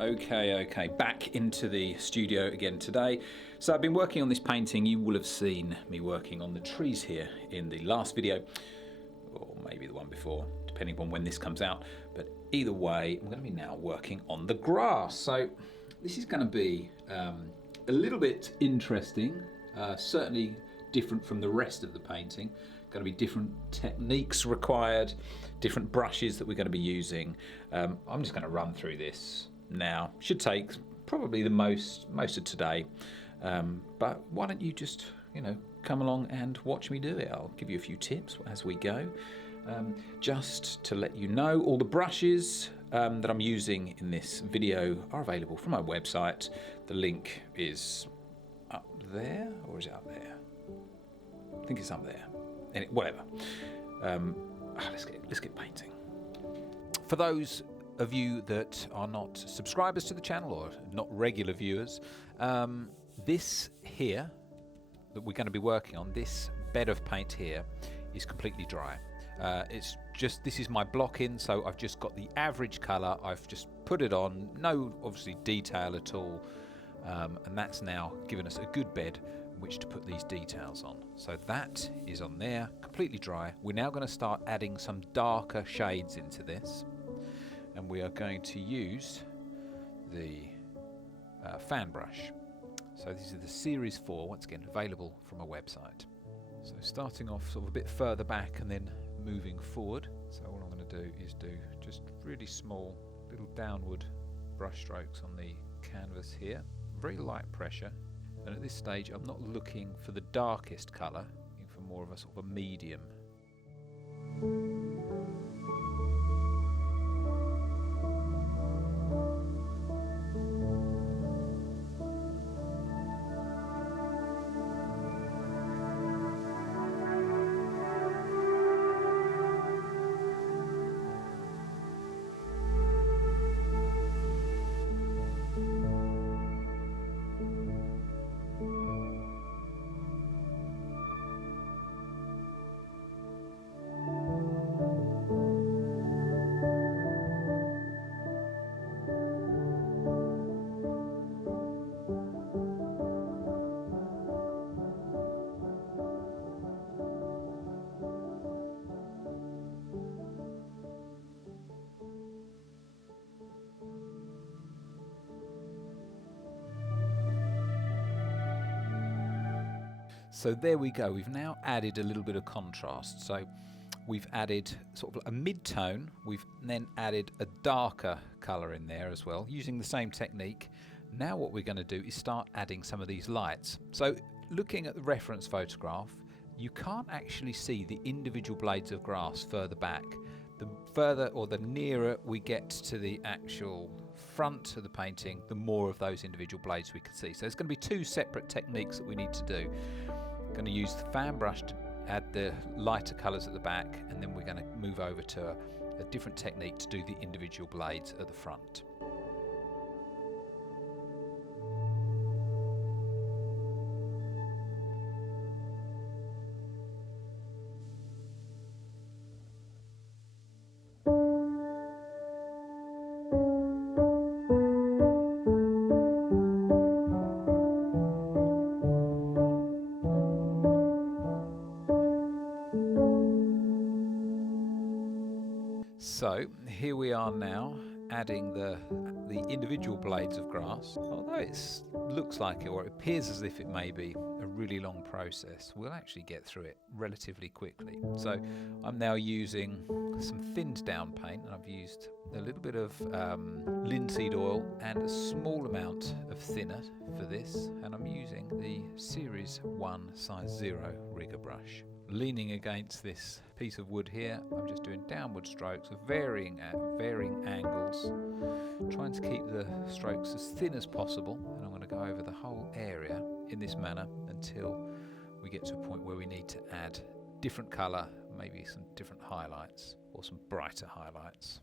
Okay, back into the studio again today. So I've been working on this painting. You will have seen me working on the trees here in the last video, or maybe the one before, depending on when this comes out. But either way, I'm going to be now working on the grass. So this is going to be a little bit interesting, certainly different from the rest of the painting. Going to be different techniques required, different brushes that we're going to be using. I'm just going to run through this now. Should take probably the most of today, but why don't you just come along and watch me do it. I'll give you a few tips as we go. Just to let you know, all the brushes that I'm using in this video are available from my website. The link is up there, or is it up there? I think it's up there. Anyway, whatever. Let's get painting. For those of you that are not subscribers to the channel or not regular viewers, this here that we're going to be working on, this bed of paint here, is completely dry. It's just, this is my block in, so I've just got the average colour. I've just put it on, no obviously detail at all, and that's now given us a good bed in which to put these details on. So that is on there, completely dry. We're now going to start adding some darker shades into this, and we are going to use the fan brush. So this is the Series 4, once again available from a website. So starting off sort of a bit further back and then moving forward. So all I'm going to do is do just really small little downward brush strokes on the canvas here. Very light pressure. And at this stage I'm not looking for the darkest colour, looking for more of a sort of a medium. So there we go, we've now added a little bit of contrast. So we've added sort of a mid-tone, we've then added a darker colour in there as well, using the same technique. Now what we're going to do is start adding some of these lights. So looking at the reference photograph, you can't actually see the individual blades of grass further back. The further or the nearer we get to the actual front of the painting, the more of those individual blades we can see. So there's going to be two separate techniques that we need to do. We're going to use the fan brush to add the lighter colours at the back, and then we're going to move over to a different technique to do the individual blades at the front. So here we are now adding the individual blades of grass. Although it looks like it, or it appears as if it may be a really long process, we'll actually get through it relatively quickly. So I'm now using some thinned down paint, and I've used a little bit of linseed oil and a small amount of thinner for this, and I'm using the Series 1 size 0 rigger brush. Leaning against this piece of wood here, I'm just doing downward strokes of varying angles, trying to keep the strokes as thin as possible, and I'm going to go over the whole area in this manner until we get to a point where we need to add different colour, maybe some different highlights or some brighter highlights.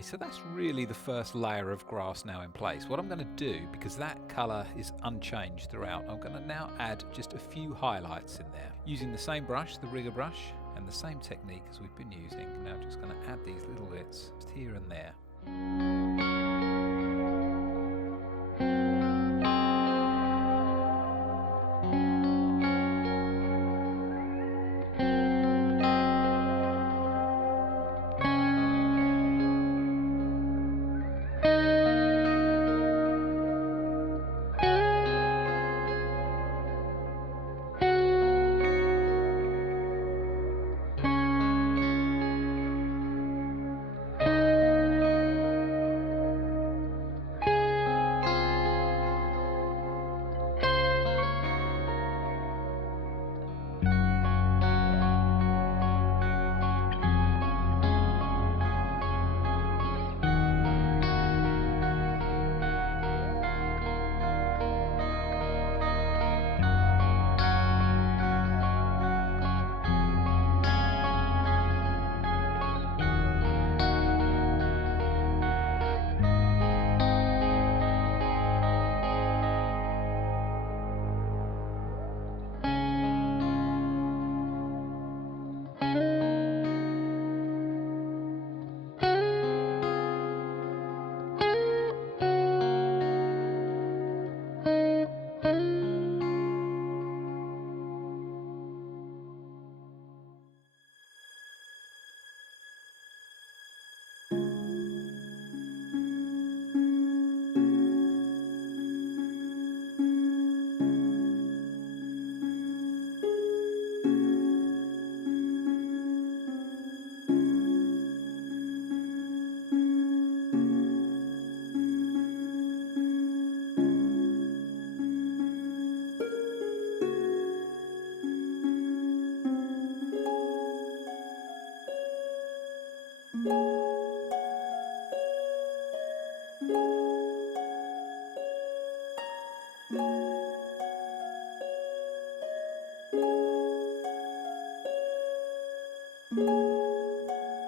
Okay, so that's really the first layer of grass now in place. What I'm going to do, because that colour is unchanged throughout, I'm going to now add just a few highlights in there. Using the same brush, the rigger brush, and the same technique as we've been using. Now just going to add these little bits just here and there.